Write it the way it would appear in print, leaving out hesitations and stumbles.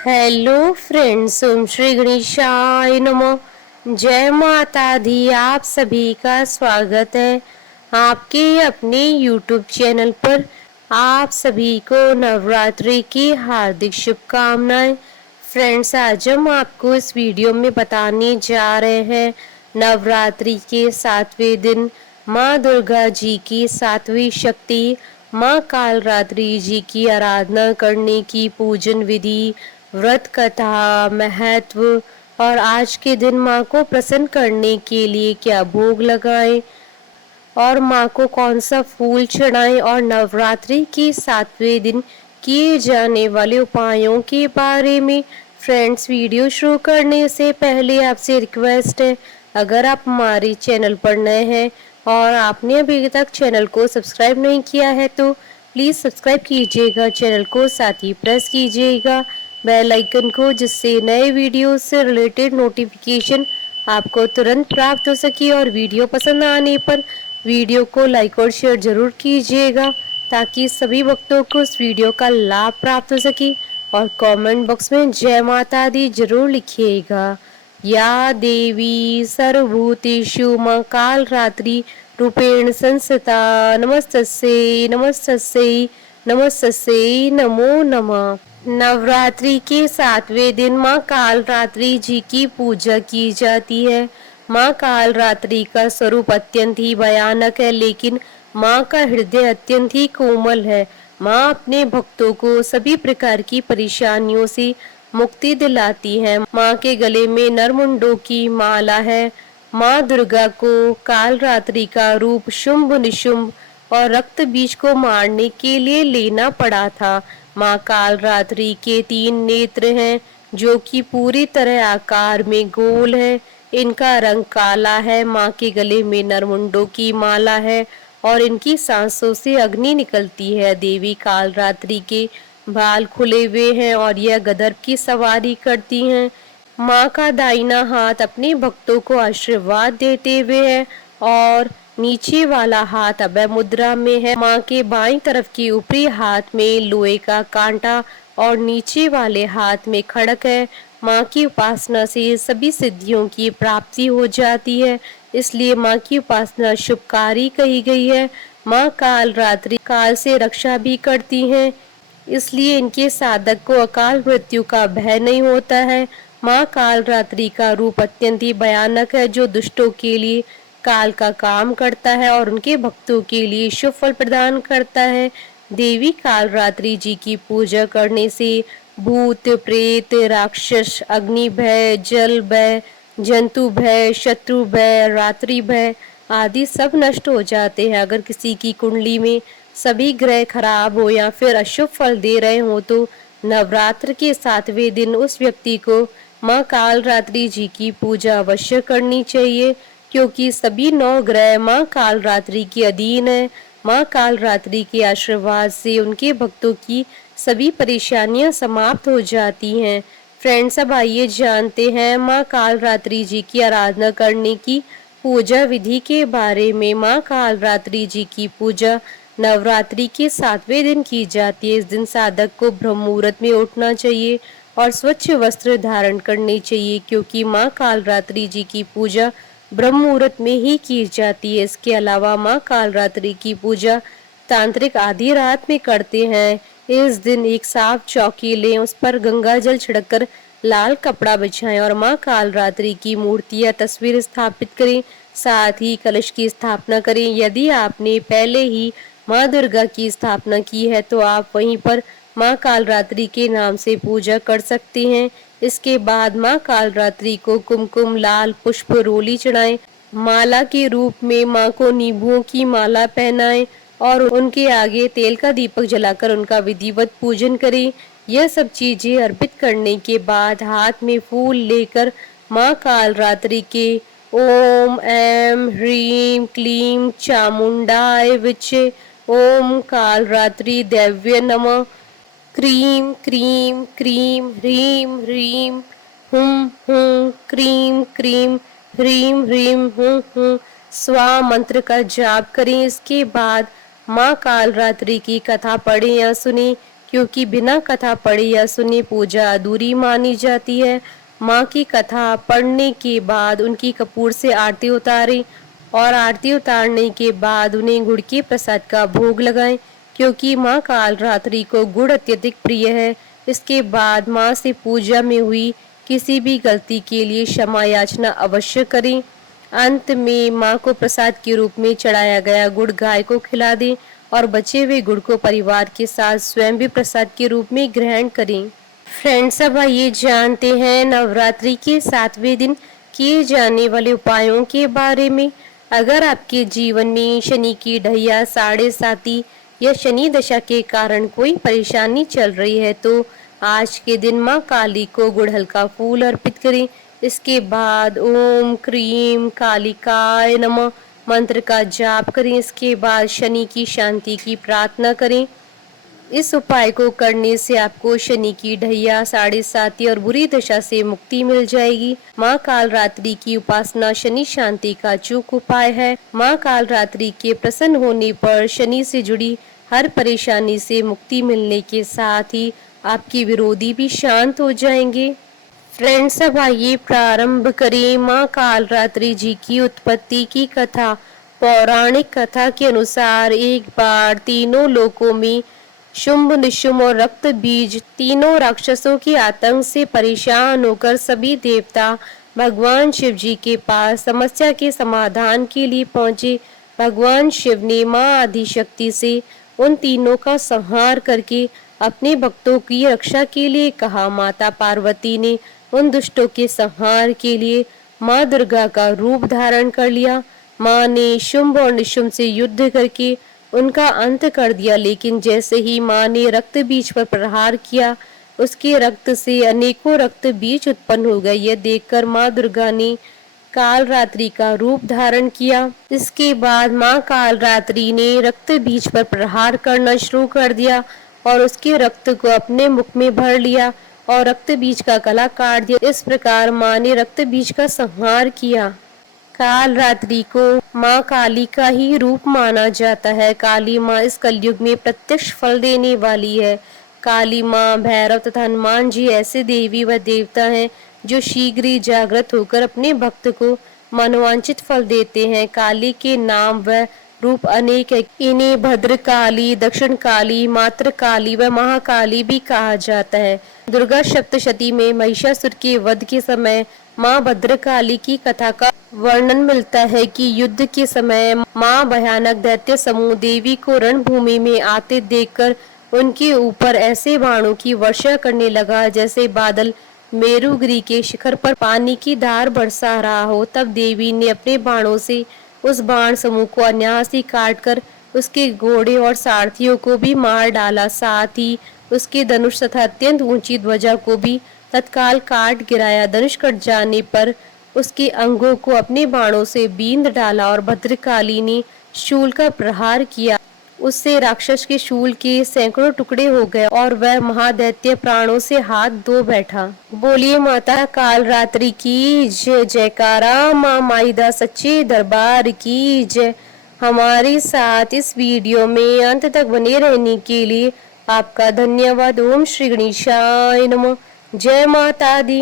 Hello friends, ओम श्री गणेशाय नमः। जय माता दी। आप सभी का स्वागत है आपके अपने यूट्यूब चैनल पर। आप सभी को नवरात्रि की हार्दिक शुभकामनाएं। फ्रेंड्स, आज हम आपको इस वीडियो में बताने जा रहे हैं नवरात्रि के 7वें दिन माँ दुर्गा जी की 7वीं शक्ति माँ कालरात्रि जी की आराधना करने की पूजन विधि, व्रत कथा, महत्व और आज के दिन माँ को प्रसन्न करने के लिए क्या भोग लगाएं और माँ को कौन सा फूल चढ़ाएं और नवरात्रि के 7वें दिन किए जाने वाले उपायों के बारे में। फ्रेंड्स, वीडियो शुरू करने से पहले आपसे रिक्वेस्ट है, अगर आप हमारे चैनल पर नए हैं और आपने अभी तक चैनल को सब्सक्राइब नहीं किया है तो प्लीज़ सब्सक्राइब कीजिएगा चैनल को, साथ ही प्रेस कीजिएगा बेल आइकन को, जिससे नए वीडियो से रिलेटेड नोटिफिकेशन आपको तुरंत प्राप्त हो सके। और वीडियो पसंद आने पर वीडियो को लाइक और शेयर जरूर कीजिएगा ताकि सभी भक्तों को इस वीडियो का लाभ प्राप्त हो सके। और कमेंट बॉक्स में जय माता दी जरूर लिखिएगा। या देवी सर्वभूतेषु मां कालरात्रि रूपेण संस्थिता नमस्तस्यै नमस्तस्यै नमस्तस्यै नमो नमः। नवरात्रि के 7वें दिन माँ कालरात्रि जी की पूजा की जाती है। माँ कालरात्रि का स्वरूप अत्यंत ही भयानक है, लेकिन माँ का हृदय अत्यंत ही कोमल है। माँ अपने भक्तों को सभी प्रकार की परेशानियों से मुक्ति दिलाती है। माँ के गले में नरमुंडों की माला है। माँ दुर्गा को कालरात्रि का रूप शुंभ निशुंभ और रक्त बीज को मारने के लिए लेना पड़ा था। माँ कालरात्रि के 3 नेत्र हैं जो कि पूरी तरह आकार में गोल है। इनका रंग काला है। माँ के गले में नरमुंडों की माला है और इनकी सांसों से अग्नि निकलती है। देवी कालरात्रि के बाल खुले हुए हैं और यह गदर की सवारी करती हैं। माँ का दाहिना हाथ अपने भक्तों को आशीर्वाद देते हुए है और नीचे वाला हाथ अभय मुद्रा में है। माँ के बाईं तरफ के ऊपरी हाथ में लोहे का कांटा और नीचे वाले हाथ में खड़क है। माँ की उपासना से सभी सिद्धियों की प्राप्ति हो जाती है, इसलिए माँ की उपासना शुभकारी कही गई है। माँ कालरात्रि काल से रक्षा भी करती हैं, इसलिए इनके साधक को अकाल मृत्यु का भय नहीं होता है। माँ कालरात्रि का रूप अत्यंत ही भयानक है, जो दुष्टों के लिए काल का काम करता है और उनके भक्तों के लिए शुभ फल प्रदान करता है। देवी कालरात्रि जी की पूजा करने से भूत प्रेत राक्षस अग्नि भय जल भय जंतु भय शत्रु भय रात्रि भय आदि सब नष्ट हो जाते हैं। अगर किसी की कुंडली में सभी ग्रह खराब हो या फिर अशुभ फल दे रहे हो तो नवरात्र के 7वें दिन उस व्यक्ति को माँ कालरात्रि जी की पूजा अवश्य करनी चाहिए, क्योंकि सभी 9 ग्रह माँ कालरात्रि के अधीन है। माँ कालरात्रि के आशीर्वाद से उनके भक्तों की सभी परेशानियां समाप्त हो जाती हैं। फ्रेंड्स, अब आइए जानते हैं माँ कालरात्रि जी की आराधना करने की पूजा विधि के बारे में। माँ कालरात्रि जी की पूजा नवरात्रि के 7वें दिन की जाती है। इस दिन साधक को ब्रह्म मुहूर्त में उठना चाहिए और स्वच्छ वस्त्र धारण करने चाहिए, क्योंकि माँ कालरात्रि जी की पूजा ब्रह्म मुहूर्त में ही की जाती है। इसके अलावा माँ कालरात्रि की पूजा तांत्रिक आधी रात में करते हैं। इस दिन एक साफ चौकी लें, उस पर गंगा जल छिड़ककर लाल कपड़ा बिछाएं और माँ कालरात्रि की मूर्ति या तस्वीर स्थापित करें। साथ ही कलश की स्थापना करें। यदि आपने पहले ही माँ दुर्गा की स्थापना की है तो आप वहीं पर माँ कालरात्रि के नाम से पूजा कर सकते हैं। इसके बाद माँ कालरात्रि को कुमकुम लाल पुष्प रोली चढ़ाएं। माला के रूप में माँ को नींबुओं की माला पहनाएं और उनके आगे तेल का दीपक जलाकर उनका विधिवत पूजन करें। यह सब चीजें अर्पित करने के बाद हाथ में फूल लेकर माँ कालरात्रि के ओम ऐं ह्रीं क्लीं चामुंडाय विचे ओम कालरात्रि दैव्य नमः क्रीं क्रीं क्रीं ह्रीं ह्रीं हुं हुं क्रीं क्रीं ह्रीं ह्रीं हुं हुं स्वा मंत्र का जाप करें। इसके बाद माँ कालरात्रि की कथा पढ़ें या सुने, क्योंकि बिना कथा पढ़े या सुने पूजा अधूरी मानी जाती है। माँ की कथा पढ़ने के बाद उनकी कपूर से आरती उतारें और आरती उतारने के बाद उन्हें गुड़ के प्रसाद का भोग लगाएं, क्योंकि माँ कालरात्रि को गुड़ अत्यधिक प्रिय है। इसके बाद माँ से पूजा में हुई किसी भी गलती के लिए क्षमा याचना अवश्य करें। अंत में माँ को प्रसाद के रूप में चढ़ाया गया गुड़ गाय को खिला दें और बचे हुए गुड़ को परिवार के साथ स्वयं भी प्रसाद के रूप में ग्रहण करें। फ्रेंड्स, अब आइए जानते हैं नवरात्रि के 7वें दिन किए जाने वाले उपायों के बारे में। अगर आपके जीवन में शनि की ढैया, साढ़े साती या शनि दशा के कारण कोई परेशानी चल रही है तो आज के दिन माँ काली को गुड़हल का फूल अर्पित करें। इसके बाद ओम क्रीम कालिकाय नमः मंत्र का जाप करें। इसके बाद शनि की शांति की प्रार्थना करें। इस उपाय को करने से आपको शनि की ढैया, साढ़े साती और बुरी दशा से मुक्ति मिल जाएगी। माँ कालरात्रि की उपासना शनि शांति का अचूक उपाय है। माँ कालरात्रि के प्रसन्न होने पर शनि से जुड़ी हर परेशानी से मुक्ति मिलने के साथ ही आपके विरोधी भी शांत हो जाएंगे। फ्रेंड्स, अब आइए प्रारंभ करें माँ कालरात्रि जी की उत्पत्ति की कथा। पौराणिक कथा के अनुसार एक बार तीनों लोकों में शुंभ, निशुंभ और रक्त बीज तीनों राक्षसों के आतंक से परेशान होकर सभी देवता भगवान शिव जी के पास समस्या के समाधान के लिए पहुंचे। भगवान शिव ने माँ आदिशक्ति से उन तीनों का संहार करके अपने भक्तों की रक्षा के लिए कहा। माता पार्वती ने उन दुष्टों के संहार के लिए माँ दुर्गा का रूप धारण कर लिया। माँ ने शुंभ और निशुंभ से युद्ध करके उनका अंत कर दिया, लेकिन जैसे ही माँ ने रक्त बीज पर प्रहार किया, उसके रक्त से अनेकों रक्त बीज उत्पन्न हो गए। यह देखकर माँ दुर्गा ने कालरात्रि का रूप धारण किया। इसके बाद माँ कालरात्रि ने रक्त बीज पर प्रहार करना शुरू कर दिया और उसके रक्त को अपने मुख में भर लिया और रक्त बीज का गला काट दिया। इस प्रकार माँ ने रक्त बीज का संहार किया। कालरात्रि को माँ काली का ही रूप माना जाता है। काली माँ इस कलयुग में प्रत्यक्ष फल देने वाली है। काली माँ, भैरव तथा हनुमान जी ऐसे देवी व देवता हैं जो शीघ्र ही जागृत होकर अपने भक्त को मनोवांछित फल देते हैं। काली के नाम व रूप अनेक है। इन्हें भद्रकाली, दक्षिण काली, मात्र काली व महाकाली भी कहा जाता है। दुर्गा सप्तशती में महिषासुर के वध के समय माँ भद्रकाली की कथा का वर्णन मिलता है कि युद्ध के समय माँ भयानक दैत्य समूह देवी को रणभूमि में आते देखकर उनके ऊपर ऐसे बाणों की वर्षा करने लगा जैसे बादल मेरुगिरी के शिखर पर पानी की धार बरसा रहा हो। तब देवी ने अपने बाणों से उस बाण समूह को अनायास ही काटकर उसके घोड़े और सारथियों को भी मार डाला। साथ ही उसके धनुष तथा अत्यंत ऊंची ध्वजा को भी तत्काल काट गिराया। धनुष कट जाने पर उसके अंगों को अपने बाणों से बींध डाला और भद्रकाली ने शूल का प्रहार किया। उससे राक्षस के शूल के सैकड़ों टुकड़े हो गए और वह महादैत्य प्राणों से हाथ धो बैठा। बोलिए माता कालरात्रि की जय। जयकारा माँ माईदा सच्चे दरबार की जय। हमारे साथ इस वीडियो में अंत तक बने रहने के लिए आपका धन्यवाद। ओम श्री गणेशाय नमः। जय माता दी।